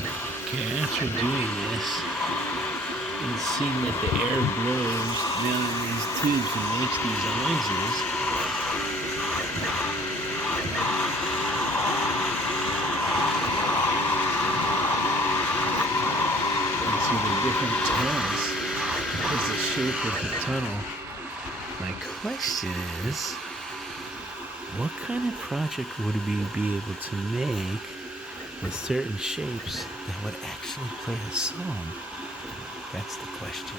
Okay, after doing this, and seeing that the air blows down in these tubes and makes these noises, you see the different tunnels is the shape of the tunnel. My question is, what kind of project would we be able to make with certain shapes that would actually play a song? That's the question.